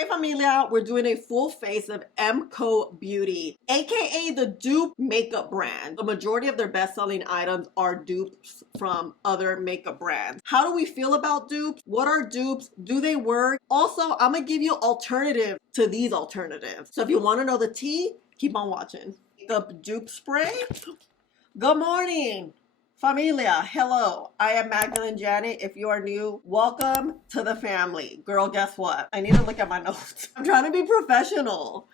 Hey Familia, we're doing a full face of MCo Beauty, aka the Dupe makeup brand. The majority of their best-selling items are dupes from other makeup brands. How do we feel about dupes? What are dupes? Do they work? Also, I'm gonna give you alternatives to these alternatives. So if you want to know the tea, keep on watching. The dupe spray. Good morning, Familia. Hello, I am Magdalene Janet. If you are new, welcome to the family. Girl, guess what? I need to look at my notes. I'm trying to be professional,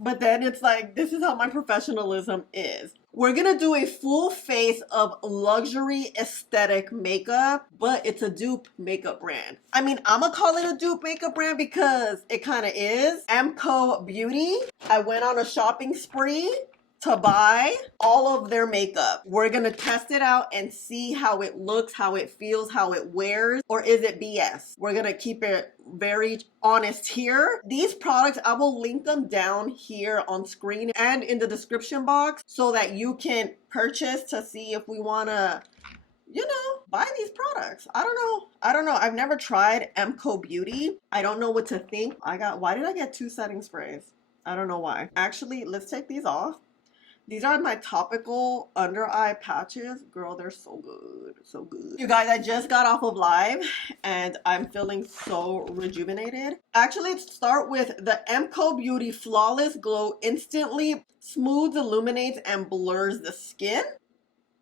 but then it's like, this is how my professionalism is. We're gonna do a full face of luxury aesthetic makeup, but it's a dupe makeup brand. I mean, I'm gonna call it a dupe makeup brand because it kind of is. MCo Beauty. I went on a shopping spree to buy all of their makeup. We're gonna test it out and see how it looks, how it feels, how it wears, or is it BS? We're gonna keep it very honest here. These products, I will link them down here on screen and in the description box so that you can purchase to see if we wanna, you know, buy these products. I don't know. I've never tried MCo Beauty. I don't know what to think. Why did I get 2 setting sprays? I don't know why. Actually, let's take these off. These are my topical under eye patches. Girl, they're so good. So good. You guys, I just got off of live and I'm feeling so rejuvenated. Actually, let's start with the MCo Beauty Flawless Glow instantly smooths, illuminates, and blurs the skin.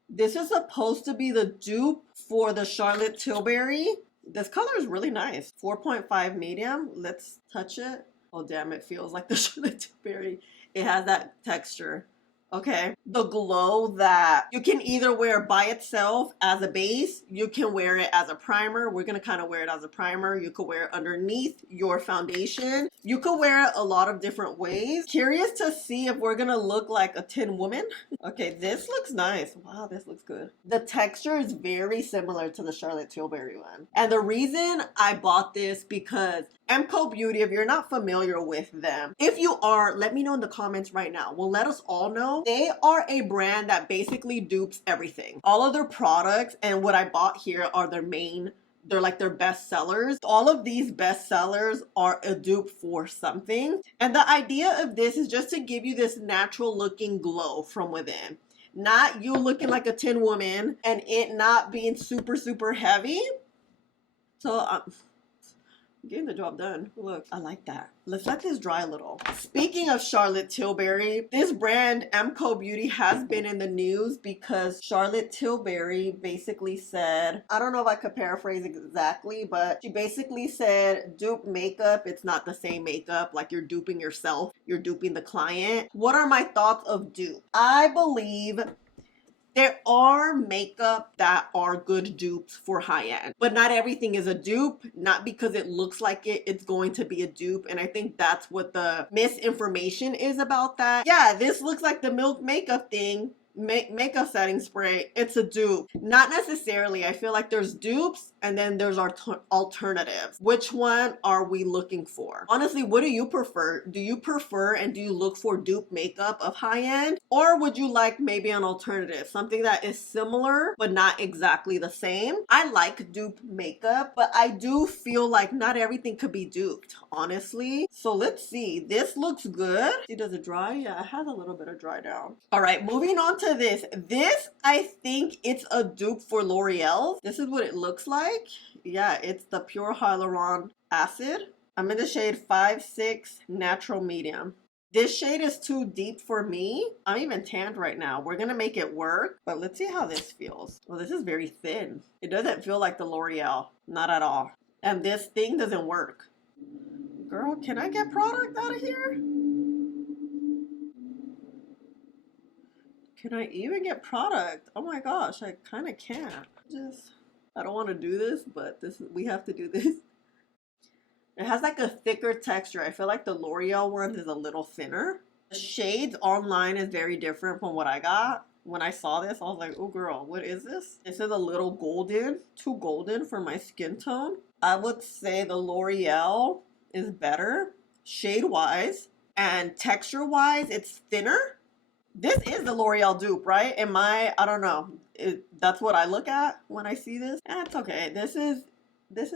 This is supposed to be the dupe for the Charlotte Tilbury. This color is really nice. 4.5 medium. Let's touch it. Oh, damn, it feels like the Charlotte Tilbury. It has that texture. Okay, the glow that you can either wear by itself as a base, you can wear it as a primer. We're gonna kind of wear it as a primer. You could wear it underneath your foundation. You could wear it a lot of different ways. Curious to see if we're gonna look like a tin woman. Okay, this looks nice. Wow, this looks good. The texture is very similar to the Charlotte Tilbury one. And the reason I bought this because MCo Beauty, if you're not familiar with them, if you are, let me know in the comments right now. Well, let us all know. They are a brand that basically dupes everything. All of their products and what I bought here are they're like their best sellers. All of these best sellers are a dupe for something. And the idea of this is just to give you this natural looking glow from within. Not you looking like a tin woman and it not being super, super heavy. So, getting the job done. Look, I like that. Let's let this dry a little. Speaking of Charlotte Tilbury, this brand, MCo Beauty, has been in the news because Charlotte Tilbury basically said, I don't know if I could paraphrase exactly, but she basically said, dupe makeup, it's not the same makeup. Like you're duping yourself. You're duping the client. What are my thoughts of dupe? I believe there are makeup that are good dupes for high-end, but not everything is a dupe. Not because it looks like it's going to be a dupe. And I think that's what the misinformation is about that. Yeah, this looks like the Milk makeup thing. Makeup setting spray, it's a dupe. Not necessarily. I feel like there's dupes and then there's our alternatives. Which one are we looking for? Honestly, what do you prefer? Do you prefer and do you look for dupe makeup of high end? Or would you like maybe an alternative? Something that is similar but not exactly the same? I like dupe makeup, but I do feel like not everything could be duped, honestly. So let's see. This looks good. See, does it dry? Yeah, it has a little bit of dry down. All right, moving on to this. This, I think it's a dupe for L'Oreal. This is what it looks like. Yeah, it's the Pure Hyaluron Acid. I'm in the shade 5-6 Natural Medium. This shade is too deep for me. I'm even tanned right now. We're gonna make it work, but let's see how this feels. Well, this is very thin. It doesn't feel like the L'Oreal, not at all. And this thing doesn't work. Girl, can I get product out of here? Can I even get product? Oh my gosh, I kind of can't. I don't want to do this, but we have to do this. It has like a thicker texture. I feel like the L'Oreal one is a little thinner. The shades online is very different from what I got. When I saw this, I was like, oh girl, what is this? This is a little golden, too golden for my skin tone. I would say the L'Oreal is better shade-wise, and texture-wise, it's thinner. This is the L'Oreal dupe, right? I don't know. That's what I look at when I see this. It's okay. This is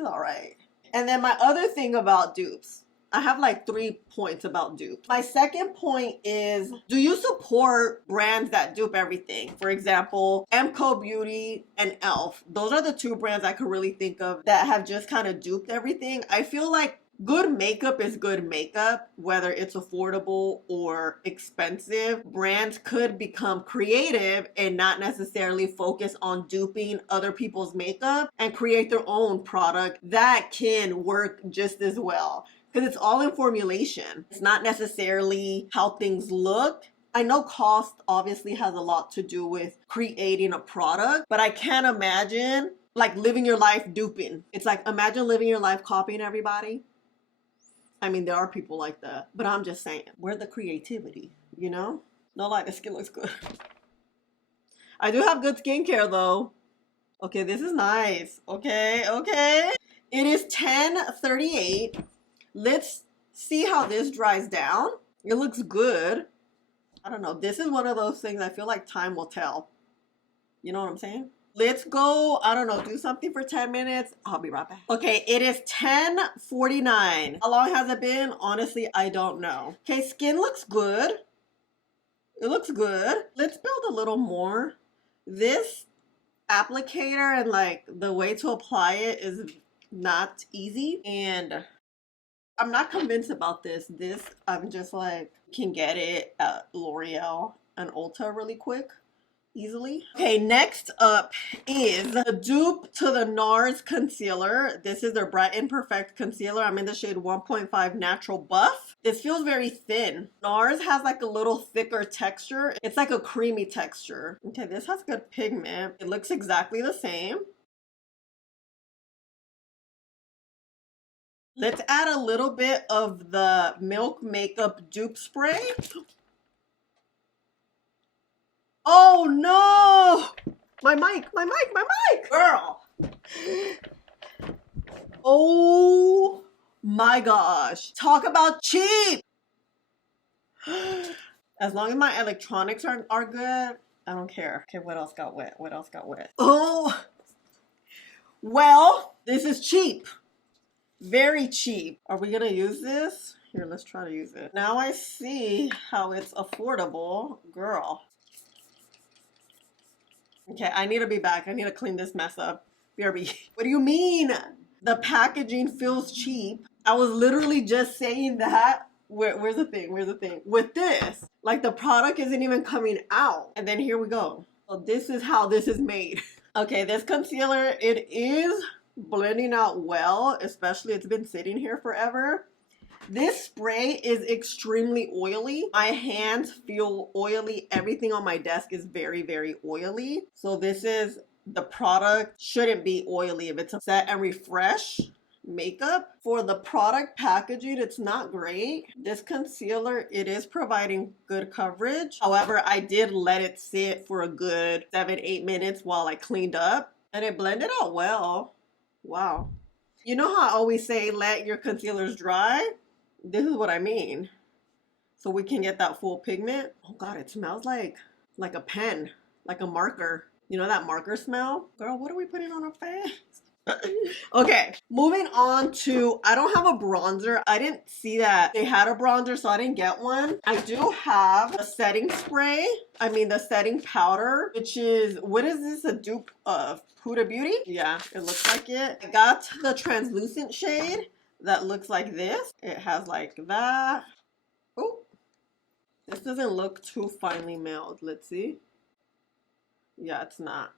all right. And then my other thing about dupes, I have like 3 points about dupes. My second point is, do you support brands that dupe everything? For example, MCO Beauty and e.l.f. Those are the 2 brands I could really think of that have just kind of duped everything. I feel like good makeup is good makeup, whether it's affordable or expensive. Brands could become creative and not necessarily focus on duping other people's makeup and create their own product that can work just as well. Because it's all in formulation. It's not necessarily how things look. I know cost obviously has a lot to do with creating a product, but I can't imagine like living your life duping. It's like, imagine living your life copying everybody. I mean, there are people like that, but I'm just saying, where's the creativity, you know? No lie, the skin looks good. I do have good skincare though. Okay, this is nice. Okay. It is 10:38. Let's see how this dries down. It looks good. I don't know. This is one of those things I feel like time will tell. You know what I'm saying? Let's go, I don't know, do something for 10 minutes. I'll be right back. Okay, it is 10:49. How long has it been? Honestly, I don't know. Okay, skin looks good. It looks good. Let's build a little more. This applicator and like the way to apply it is not easy. And I'm not convinced about this. This, I'm just like, can get it at L'Oreal and Ulta really quick. Easily. Okay, next up is the dupe to the NARS concealer. This is their Brighten Perfect concealer. I'm in the shade 1.5 Natural Buff. This feels very thin. NARS has like a little thicker texture. It's like a creamy texture. Okay, this has good pigment. It looks exactly the same. Let's add a little bit of the Milk Makeup dupe spray. Oh no! My mic! Girl! Oh my gosh. Talk about cheap! As long as my electronics are good, I don't care. Okay, what else got wet? Oh! Well, this is cheap. Very cheap. Are we gonna use this? Here, let's try to use it. Now I see how it's affordable. Girl. Okay, I need to be back. I need to clean this mess up. BRB. What do you mean? The packaging feels cheap. I was literally just saying that. Where's the thing? With this, like the product isn't even coming out. And then here we go. So this is how this is made. Okay, this concealer, it is blending out well, especially it's been sitting here forever. This spray is extremely oily. My hands feel oily. Everything on my desk is very, very oily. So this is, the product shouldn't be oily if it's a set and refresh makeup. For the product packaging, it's not great. This concealer, it is providing good coverage. However, I did let it sit for a good 7-8 minutes while I cleaned up and it blended out well. Wow. You know how I always say let your concealers dry? This is what I mean. So we can get that full pigment. Oh God, it smells like a pen, like a marker. You know that marker smell? Girl, what are we putting on our face? Okay, moving on to, I don't have a bronzer. I didn't see that they had a bronzer, so I didn't get one. I do have a setting spray. I mean the setting powder, which is, what is this, a dupe of Huda Beauty? Yeah, it looks like it. I got the translucent shade that looks like this. It has like that. Oh, this doesn't look too finely milled. Let's see. Yeah, it's not.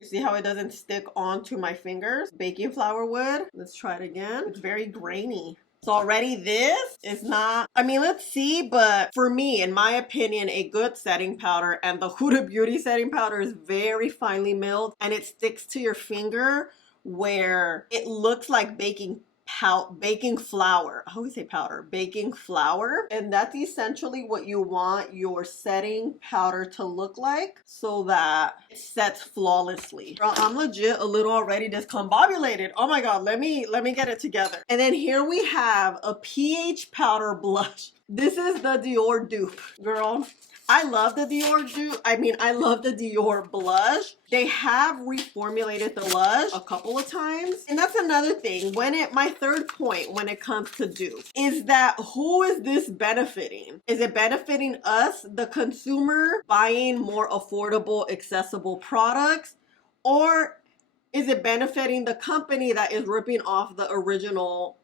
You see how it doesn't stick onto my fingers? Baking flour would. Let's try it again. It's very grainy. So already this is not, I mean, let's see, but for me, in my opinion, a good setting powder, and the Huda Beauty setting powder is very finely milled and it sticks to your finger where it looks like baking flour. I always say powder. Baking flour. And that's essentially what you want your setting powder to look like so that it sets flawlessly. Girl, I'm legit a little already discombobulated. Oh my God, let me get it together. And then here we have a pH powder blush. This is the Dior dupe. Girl, I love the Dior dupe. I love the Dior blush. They have reformulated the blush a couple of times. And that's another thing. My third point when it comes to dupe is that who is this benefiting? Is it benefiting us, the consumer, buying more affordable, accessible products? Or is it benefiting the company that is ripping off the original,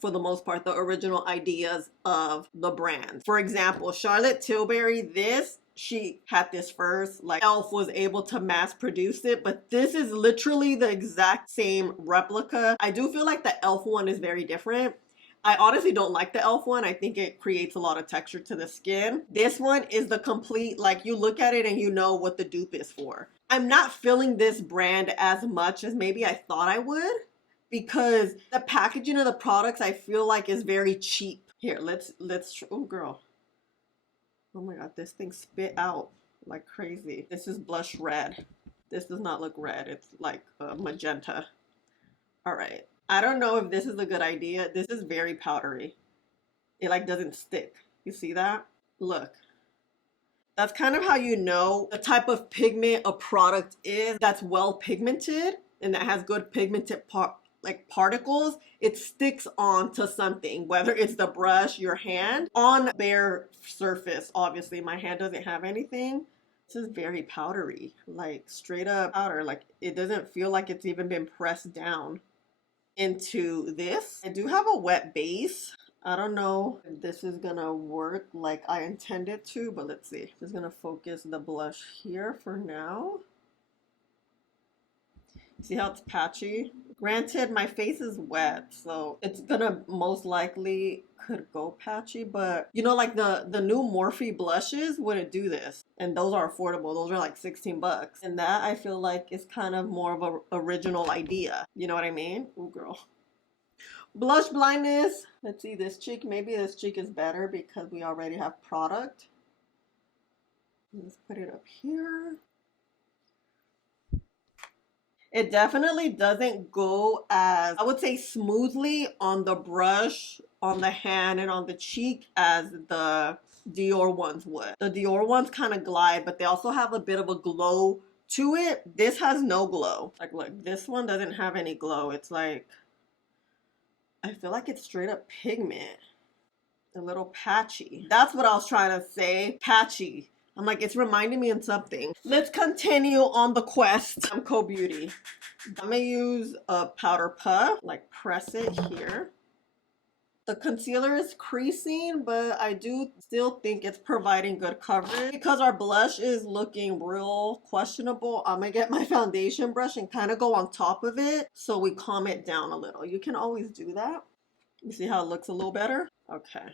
for the most part, the original ideas of the brand? For example, Charlotte Tilbury, she had this first, like Elf was able to mass produce it, but this is literally the exact same replica. I do feel like the Elf one is very different. I honestly don't like the Elf one. I think it creates a lot of texture to the skin. This one is the complete, like you look at it and you know what the dupe is for. I'm not feeling this brand as much as maybe I thought I would, because the packaging of the products I feel like is very cheap. Here, let's, oh girl. Oh my God, this thing spit out like crazy. This is blush red. This does not look red. It's like magenta. All right. I don't know if this is a good idea. This is very powdery. It like doesn't stick. You see that? Look. That's kind of how you know the type of pigment a product is that's well pigmented and that has good pigmented particles. It sticks onto something, whether it's the brush, your hand, on bare surface. Obviously, my hand doesn't have anything. This is very powdery, like straight up powder. Like it doesn't feel like it's even been pressed down into this. I do have a wet base. I don't know if this is gonna work like I intended to, but let's see. Just gonna focus the blush here for now. See how it's patchy? Granted, my face is wet, so it's gonna most likely could go patchy, but you know, like the new Morphe blushes wouldn't do this. And those are affordable. Those are like 16 bucks. And that I feel like is kind of more of an original idea. You know what I mean? Ooh, girl. Blush blindness. Let's see this cheek. Maybe this cheek is better because we already have product. Let's put it up here. It definitely doesn't go as, I would say, smoothly on the brush, on the hand, and on the cheek as the Dior ones would. The Dior ones kind of glide, but they also have a bit of a glow to it. This has no glow. Like, look, this one doesn't have any glow. It's like, I feel like it's straight up pigment. A little patchy. That's what I was trying to say. Patchy. I'm like, it's reminding me of something. Let's continue on the quest. MCo Beauty. I'm gonna use a powder puff, like press it here. The concealer is creasing, but I do still think it's providing good coverage. Because our blush is looking real questionable, I'm gonna get my foundation brush and kind of go on top of it so we calm it down a little. You can always do that. You see how it looks a little better? Okay.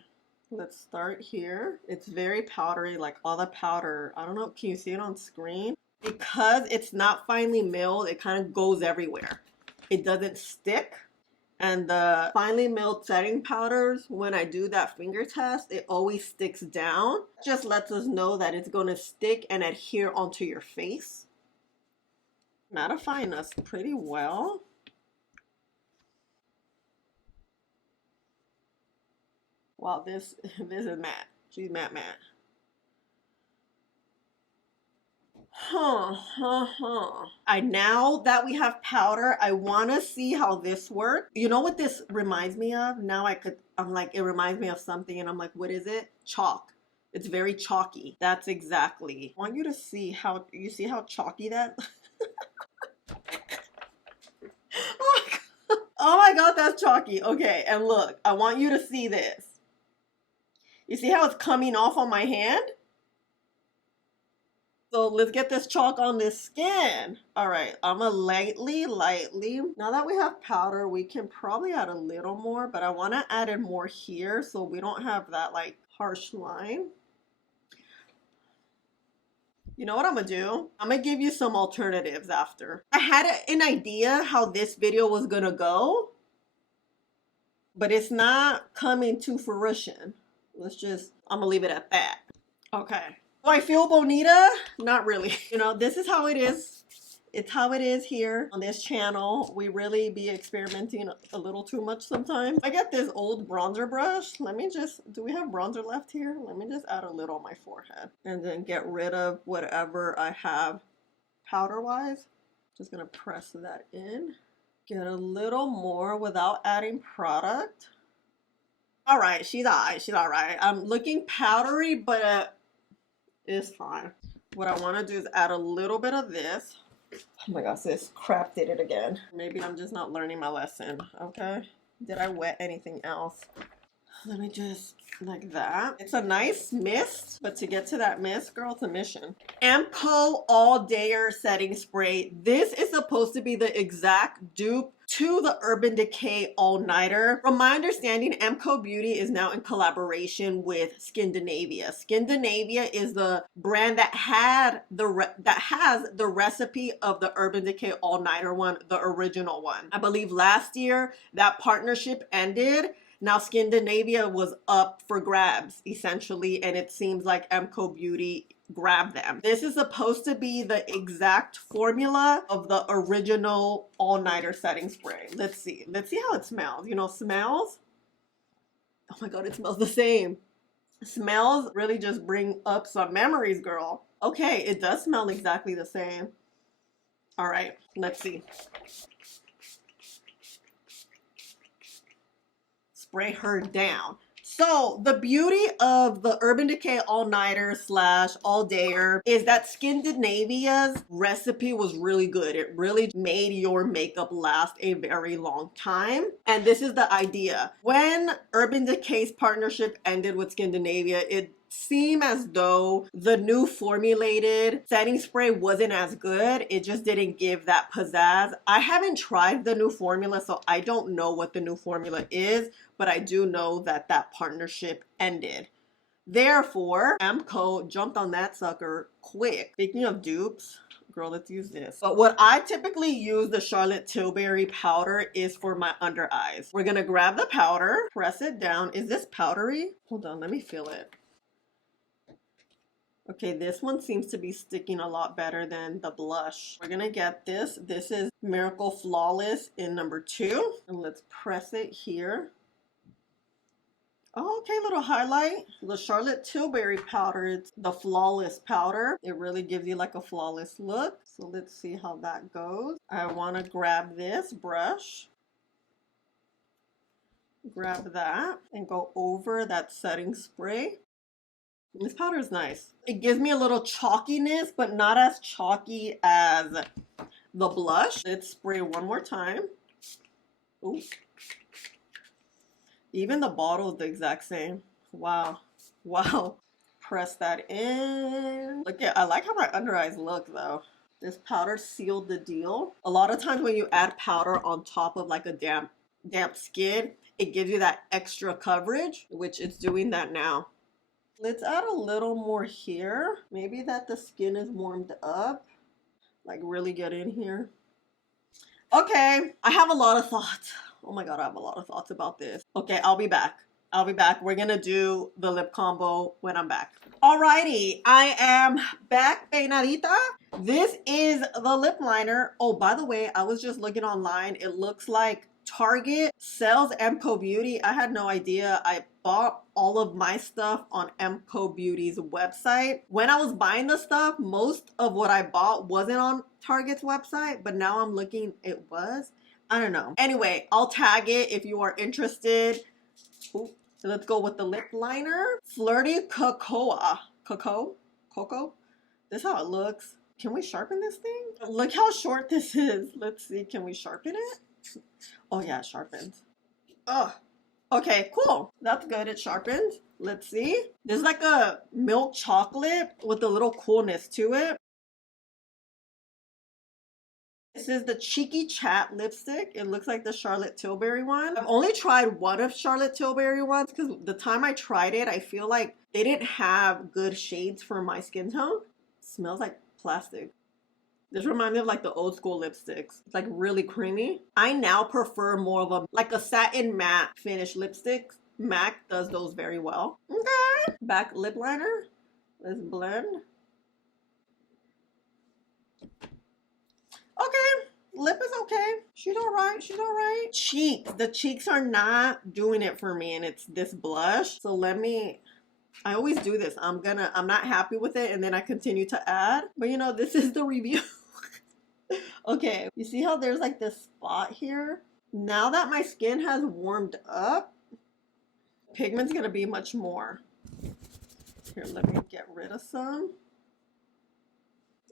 Let's start here. It's very powdery, like all the powder. I don't know, can you see it on screen? Because it's not finely milled, it kind of goes everywhere. It doesn't stick. And the finely milled setting powders, when I do that finger test, it always sticks down. Just lets us know that it's going to stick and adhere onto your face. Mattifying us pretty well. Wow, this is matte. She's matte. Now that we have powder, I want to see how this works. You know what this reminds me of? Now I'm like, it reminds me of something and I'm like, what is it? Chalk. It's very chalky. That's exactly. I want you to see how, you see how chalky that? Oh my God, that's chalky. Okay, and look, I want you to see this. You see how it's coming off on my hand? So let's get this chalk on this skin. All right, I'm gonna lightly. Now that we have powder, we can probably add a little more, but I wanna add in more here so we don't have that like harsh line. You know what I'm gonna do? I'm gonna give you some alternatives after. I had an idea how this video was gonna go, but it's not coming to fruition. I'm gonna leave it at that. Okay. Do I feel bonita? Not really. You know, this is how it is. It's how it is here on this channel. We really be experimenting a little too much sometimes. I got this old bronzer brush. Do we have bronzer left here? Let me just add a little on my forehead and then get rid of whatever I have powder-wise. Just gonna press that in. Get a little more without adding product. All right, she's all right. She's all right. I'm looking powdery, but it's fine. What I want to do is add a little bit of this. Oh my gosh, this crap did it again. Maybe I'm just not learning my lesson, okay? Did I wet anything else? Let me just, like that. It's a nice mist, but to get to that mist, girl, it's a mission. MCo All Dayer Setting Spray. This is supposed to be the exact dupe to the Urban Decay All Nighter. From my understanding, MCo Beauty is now in collaboration with Skindinavia. Skindinavia is the brand that has the recipe of the Urban Decay All Nighter one, the original one. I believe last year that partnership ended. Now Skindinavia was up for grabs essentially, and it seems like MCo Beauty grabbed them. This is supposed to be the exact formula of the original all-nighter setting spray. Let's see how it smells. You know, smells, oh my god, it smells the same. Smells really just bring up some memories, girl. Okay, it does smell exactly the same. All right, let's see. Spray her down. So the beauty of the Urban Decay All Nighter / All Dayer is that Skindinavia's recipe was really good. It really made your makeup last a very long time. And this is the idea. When Urban Decay's partnership ended with Skindinavia, it seemed as though the new formulated setting spray wasn't as good. It just didn't give that pizzazz. I haven't tried the new formula, so I don't know what the new formula is, but I do know that that partnership ended. Therefore, MCo jumped on that sucker quick. Speaking of dupes, girl, let's use this. But what I typically use the Charlotte Tilbury powder is for my under eyes. We're gonna grab the powder, press it down. Is this powdery? Hold on, let me feel it. Okay, this one seems to be sticking a lot better than the blush. We're gonna get this. This is Miracle Flawless in number 2. And let's press it here. Oh, okay, little highlight. The Charlotte Tilbury powder, it's the Flawless powder. It really gives you like a flawless look. So let's see how that goes. I wanna grab this brush. Grab that and go over that setting spray. This powder is nice. It gives me a little chalkiness, but not as chalky as the blush. Let's spray one more time. Ooh. Even the bottle is the exact same. Wow. Wow. Press that in. Look at, I like how my under eyes look though. This powder sealed the deal. A lot of times when you add powder on top of like a damp skin, it gives you that extra coverage, which it's doing that now. Let's add a little more here. Maybe that the skin is warmed up. Like really get in here. Okay, I have a lot of thoughts. Oh my god, I have a lot of thoughts about this. Okay, I'll be back. I'll be back. We're gonna do the lip combo when I'm back. Alrighty, I am back, peinadita. This is the lip liner. Oh, by the way, I was just looking online. It looks like Target sells MCo Beauty. I had no idea. I bought all of my stuff on MCo Beauty's website. When I was buying the stuff, most of what I bought wasn't on Target's website, but now I'm looking, it was. I don't know. Anyway, I'll tag it if you are interested. Ooh, so let's go with the lip liner. Flirty Cocoa. Cocoa? This is how it looks. Can we sharpen this thing? Look how short this is. Let's see, can we sharpen it? Oh yeah, it sharpens. Oh, okay, cool. That's good, it sharpens. Let's see. There's like a milk chocolate with a little coolness to it. This is the Cheeky Chat lipstick. It looks like the Charlotte Tilbury one. I've only tried one of Charlotte Tilbury ones because the time I tried it, I feel like they didn't have good shades for my skin tone. It smells like plastic. This reminds me of like the old school lipsticks. It's like really creamy. I now prefer more of a like a satin matte finish lipstick. MAC does those very well. Okay. Back lip liner. Let's blend. Okay. Lip is okay. She's all right. She's all right. Cheeks. The cheeks are not doing it for me, and it's this blush. So let me. I always do this. I'm not happy with it, and then I continue to add. But you know, this is the review. Okay, you see how there's like this spot here? Now that my skin has warmed up, pigment's gonna be much more. Here, let me get rid of some.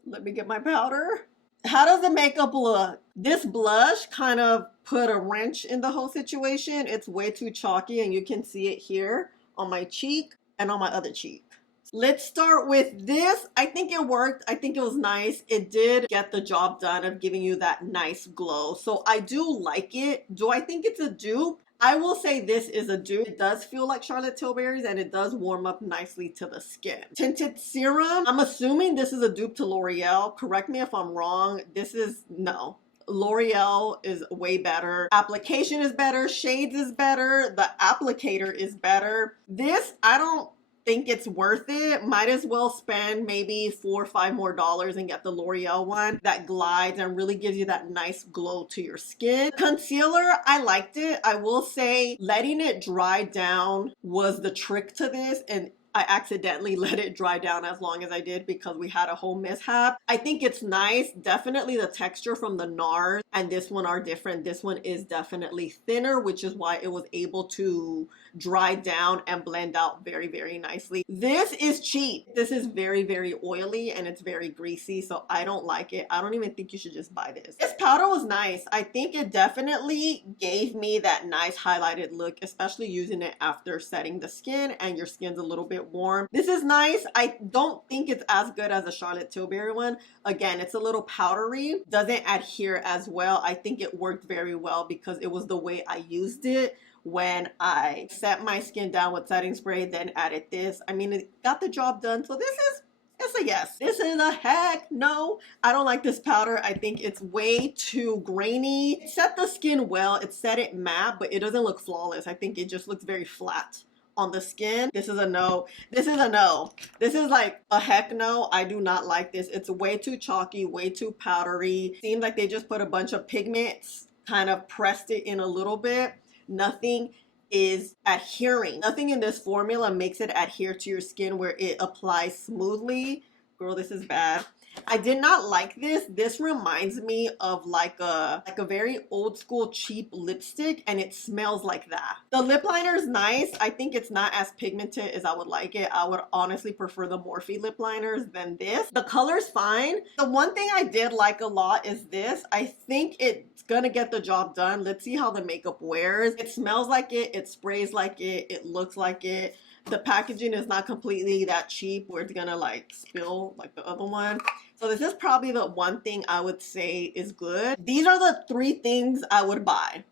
Let me get my powder. How does the makeup look? This blush kind of put a wrench in the whole situation. It's way too chalky and you can see it here on my cheek and on my other cheek. Let's start with this. I think it worked. I think it was nice. It did get the job done of giving you that nice glow. So I do like it. Do I think it's a dupe? I will say this is a dupe. It does feel like Charlotte Tilbury's and it does warm up nicely to the skin. Tinted serum. I'm assuming this is a dupe to L'Oreal. Correct me if I'm wrong. This is no. L'Oreal is way better. Application is better. Shades is better. The applicator is better. This, I don't think it's worth it. Might as well spend maybe $4 or $5 more and get the L'Oreal one that glides and really gives you that nice glow to your skin. Concealer, I liked it. I will say letting it dry down was the trick to this, and I accidentally let it dry down as long as I did because we had a whole mishap. I think it's nice. Definitely the texture from the NARS and this one are different. This one is definitely thinner, which is why it was able to dry down and blend out very, very nicely. This is cheap. This is very, very oily and it's very greasy, so I don't like it. I don't even think you should just buy this. This powder was nice. I think it definitely gave me that nice highlighted look, especially using it after setting the skin and your skin's a little bit warm. This is nice. I don't think it's as good as the Charlotte Tilbury one. Again, it's a little powdery. Doesn't adhere as well. I think it worked very well because it was the way I used it when I set my skin down with setting spray, then added this. I mean, it got the job done. So it's a yes. This is a heck no. I don't like this powder. I think it's way too grainy. It set the skin well. It set it matte, but it doesn't look flawless. I think it just looks very flat on the skin. This is a no. This is a no. This is like a heck no. I do not like this. It's way too chalky, way too powdery. Seems like they just put a bunch of pigments, kind of pressed it in a little bit. Nothing is adhering. Nothing in this formula makes it adhere to your skin where it applies smoothly. Girl, this is bad. I did not like this. This reminds me of like a very old school cheap lipstick, and it smells like that. The lip liner is nice. I think it's not as pigmented as I would like it. I would honestly prefer the Morphe lip liners than this. The color's fine. The one thing I did like a lot is this. I think it's gonna get the job done. Let's see how the makeup wears. It smells like it sprays like it looks like it. The packaging is not completely that cheap where it's gonna like spill like the other one. So this is probably the one thing I would say is good. These are the 3 things I would buy.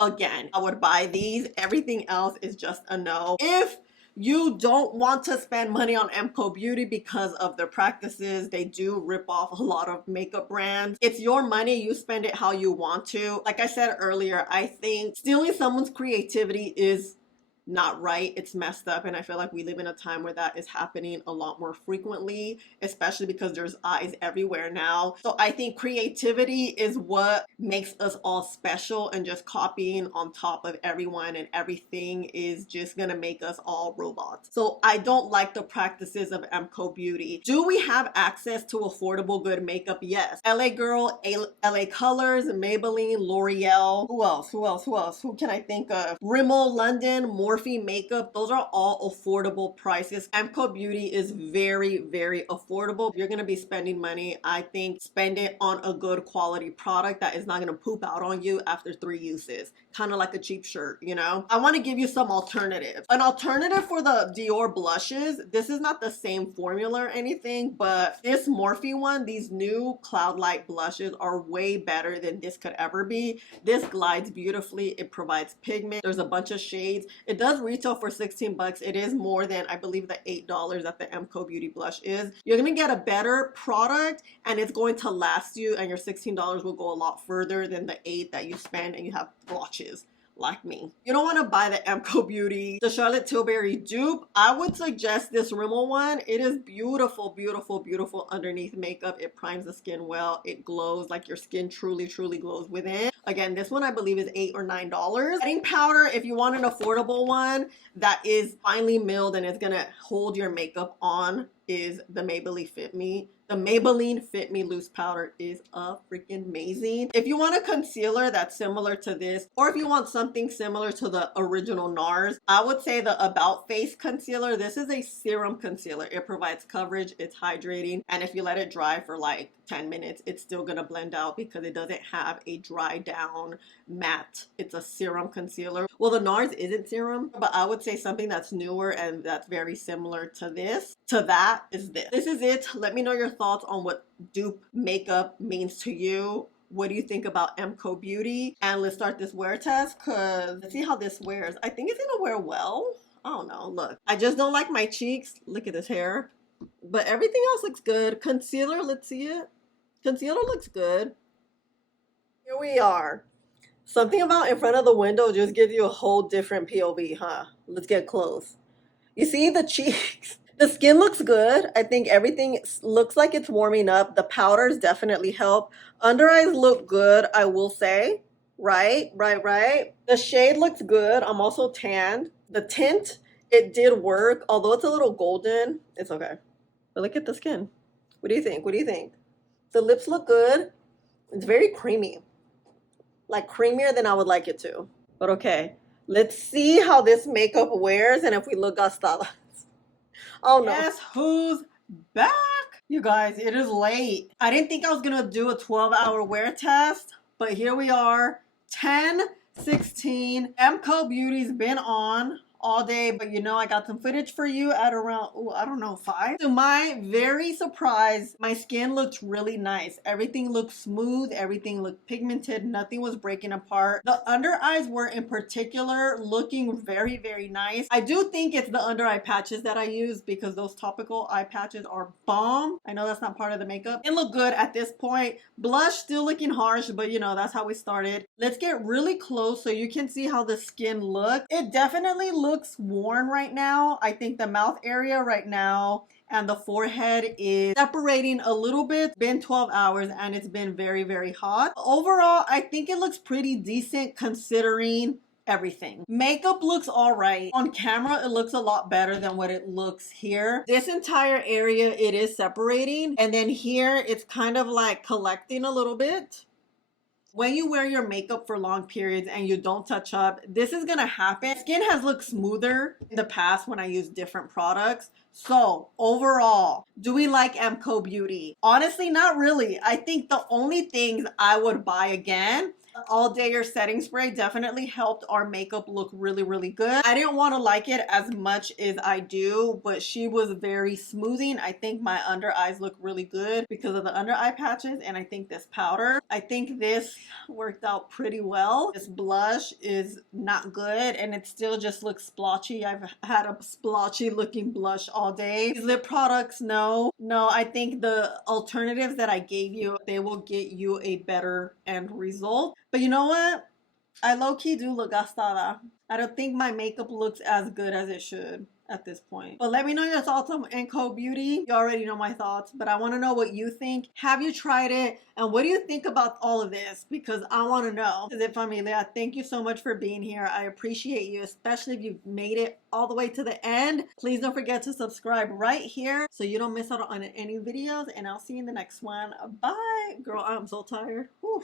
Again, I would buy these. Everything else is just a no. If you don't want to spend money on MCo Beauty because of their practices, they do rip off a lot of makeup brands. It's your money. You spend it how you want to. Like I said earlier, I think stealing someone's creativity is not right. It's messed up, and I feel like we live in a time where that is happening a lot more frequently, especially because there's eyes everywhere now. So I think creativity is what makes us all special, and just copying on top of everyone and everything is just gonna make us all robots. So I don't like the practices of MCo Beauty. Do we have access to affordable good makeup? Yes. LA Girl, LA Colors, Maybelline, L'Oreal. Who else? Who can I think of? Rimmel London, Morphe Makeup. Those are all affordable prices. MCo Beauty is very, very affordable. If you're going to be spending money, I think spend it on a good quality product that is not going to poop out on you after 3 uses. Kind of like a cheap shirt, you know? I want to give you some alternatives. An alternative for the Dior blushes. This is not the same formula or anything, but this Morphe one, these new Cloud Light blushes are way better than this could ever be. This glides beautifully. It provides pigment. There's a bunch of shades. It does retail for 16 bucks. It is more than, I believe, the $8 that the MCo Beauty blush is. You're going to get a better product, and it's going to last you, and your $16 will go a lot further than the $8 that you spend and you have blotches like me. You don't want to buy the MCo Beauty, the Charlotte Tilbury dupe. I would suggest this Rimmel one. It is beautiful, beautiful, beautiful underneath makeup. It primes the skin well. It glows like your skin truly, truly glows within. Again, this one I believe is $8 or $9. Setting powder, if you want an affordable one that is finely milled and is gonna hold your makeup on is the Maybelline Fit Me Loose Powder is freaking amazing. If you want a concealer that's similar to this, or if you want something similar to the original NARS, I would say the About Face concealer. This is a serum concealer. It provides coverage, it's hydrating, and if you let it dry for like 10 minutes, it's still gonna blend out because it doesn't have a dry down matte. It's a serum concealer. Well, the NARS isn't serum, but I would say something that's newer and that's very similar to that is this. This is it. Let me know your thoughts on what dupe makeup means to you. What do you think about MCoBeauty? And let's start this wear test because let's see how this wears. I think it's gonna wear well. I don't know. Look, I just don't like my cheeks. Look at this hair. But everything else looks good. Concealer, let's see it. Concealer looks good. Here we are. Something about in front of the window just gives you a whole different POV, huh? Let's get close. You see the cheeks? The skin looks good. I think everything looks like it's warming up. The powders definitely help. Under eyes look good, I will say. Right. The shade looks good. I'm also tanned. The tint, it did work. Although it's a little golden, it's okay. But look at the skin. What do you think? What do you think? The lips look good. It's very creamy. Like creamier than I would like it to. But okay. Let's see how this makeup wears and if we look gastadas. Oh no. Guess who's back? You guys, it is late. I didn't think I was gonna do a 12-hour wear test, but here we are. 10:16. MCoBeauty's been on all day, but you know I got some footage for you at around, I don't know, 5. To my very surprise, my skin looked really nice. Everything looked smooth, everything looked pigmented, nothing was breaking apart. The under eyes were in particular looking very, very nice. I do think it's the under eye patches that I use because those topical eye patches are bomb. I know that's not part of the makeup. It looked good at this point. Blush still looking harsh, but you know, that's how we started. Let's get really close so you can see how the skin looks. It definitely looks worn right now. I think the mouth area right now and the forehead is separating a little bit. It's been 12 hours and it's been very, very hot. Overall, I think it looks pretty decent considering everything. Makeup looks all right. On camera, it looks a lot better than what it looks here. This entire area, it is separating. And then here, it's kind of like collecting a little bit. When you wear your makeup for long periods and you don't touch up, this is gonna happen. Skin has looked smoother in the past when I use different products. So overall, do we like MCoBeauty? Honestly, not really. I think the only things I would buy again, all dayer setting spray definitely helped our makeup look really, really good. I didn't want to like it as much as I do, but she was very smoothing. I think my under eyes look really good because of the under eye patches, and I think this powder, I think this worked out pretty well. This blush is not good and it still just looks splotchy. I've had a splotchy looking blush all day. These lip products, no, I think the alternatives that I gave you, they will get you a better end result. But you know what? I low-key do look gastada. I don't think my makeup looks as good as it should at this point. But let me know your thoughts on MCoBeauty. You already know my thoughts, but I want to know what you think. Have you tried it? And what do you think about all of this? Because I want to know. This is it, Familia. Thank you so much for being here. I appreciate you, especially if you've made it all the way to the end. Please don't forget to subscribe right here so you don't miss out on any videos, and I'll see you in the next one. Bye. Girl, I'm so tired. Whew.